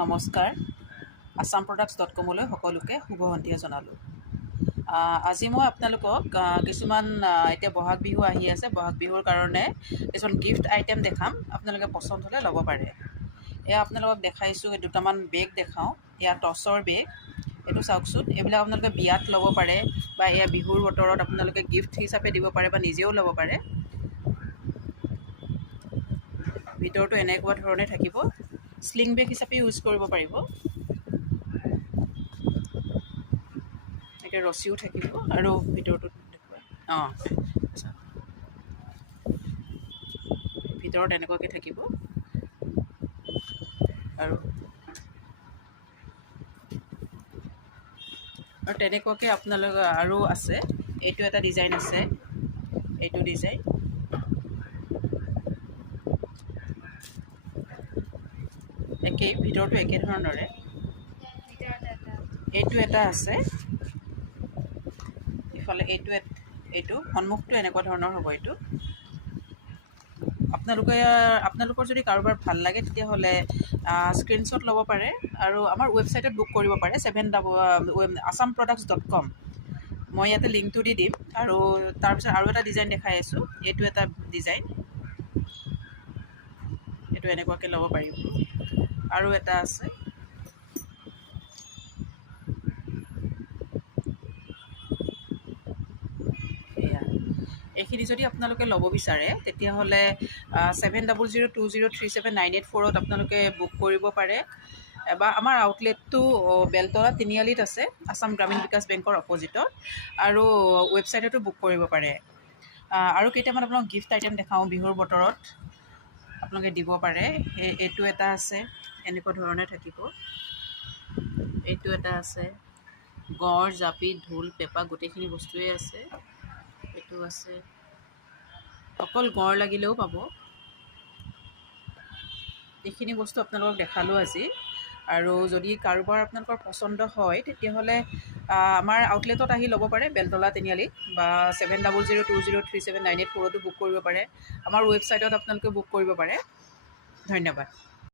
নমস্কাৰ assamproducts.com-লৈ সকলোকে শুভ সন্ধিয়া জনালোঁ। আজি মই আপোনালোকক কিছুমান এতিয়া বহাগ বিহু আহি আছে, বহাগ বিহুৰ কাৰণে কিছুমান গিফ্ট আইটেম দেখাম। আপোনালোকে পচন্দ হ'লে ল'ব পাৰে। এয়া আপোনালোকক দেখাইছোঁ, দুটামান বেগ দেখাওঁ। এয়া টচৰ বেগ, এইটো চাওকচোন। এইবিলাক আপোনালোকে বিয়াত ল'ব পাৰে বা এয়া বিহুৰ বতৰত আপোনালোকে গিফ্ট হিচাপে দিব পাৰে বা নিজেও ল'ব পাৰে। ভিতৰটো এনেকুৱা ধৰণে থাকিব। স্লিং বেগ হিচাপে ইউজ কৰিব পাৰিব। এনেকৈ ৰছীও থাকিব আৰু ভিতৰটো ভিতৰত এনেকুৱাকৈ থাকিব আৰু তেনেকুৱাকৈ আপোনালোক আৰু আছে। এইটো এটা ডিজাইন আছে, এইটো ডিজাইন একেই, ভিতৰটো একে ধৰণৰে। এইটো এটা আছে, ইফালে এইটো সন্মুখটো এনেকুৱা ধৰণৰ হ'ব। এইটো আপোনালোকৰ যদি কাৰোবাৰ ভাল লাগে তেতিয়াহ'লে স্ক্ৰীনশ্বট ল'ব পাৰে আৰু আমাৰ ৱেবছাইটত বুক কৰিব পাৰে, assamproducts.com। মই ইয়াতে লিংকটো দি দিম। আৰু তাৰপিছত আৰু এটা ডিজাইন দেখাই আছোঁ। এইটো এটা ডিজাইন, এইটো এনেকুৱাকৈ ল'ব পাৰিব। আৰু এটা আছে, এইখিনি যদি আপোনালোকে ল'ব বিচাৰে তেতিয়াহ'লে 7002037984 আপোনালোকে বুক কৰিব পাৰে। বা আমাৰ আউটলেটটো বেলতলা তিনিআলিত আছে, আসাম গ্ৰামীণ বিকাশ বেংকৰ অপজিটত। আৰু ৱেবছাইটতো বুক কৰিব পাৰে। আৰু কেইটামান আপোনাক গিফ্ট আইটেম দেখাওঁ বিহুৰ বতৰত আপোনালোকে দিব পাৰে। এইটো এটা আছে, এনেকুৱা ধৰণে থাকিব। এইটো এটা আছে, গড়, জাপি, ঢোল, পেঁপা গোটেইখিনি বস্তুৱেই আছে। এইটো আছে, অকল গড় লাগিলেও পাব। এইখিনি বস্তু আপোনালোকক দেখালোঁ আজি। আৰু যদি কাৰোবাৰ আপোনালোকৰ পচন্দ হয় তেতিয়াহ'লে আমাৰ আউটলেটত আহি ল'ব পাৰে, বেলতলা তিনিআলিত, বা 7002037984 বুক কৰিব পাৰে। আমাৰ ৱেবছাইটত আপোনালোকে বুক কৰিব পাৰে। ধন্যবাদ।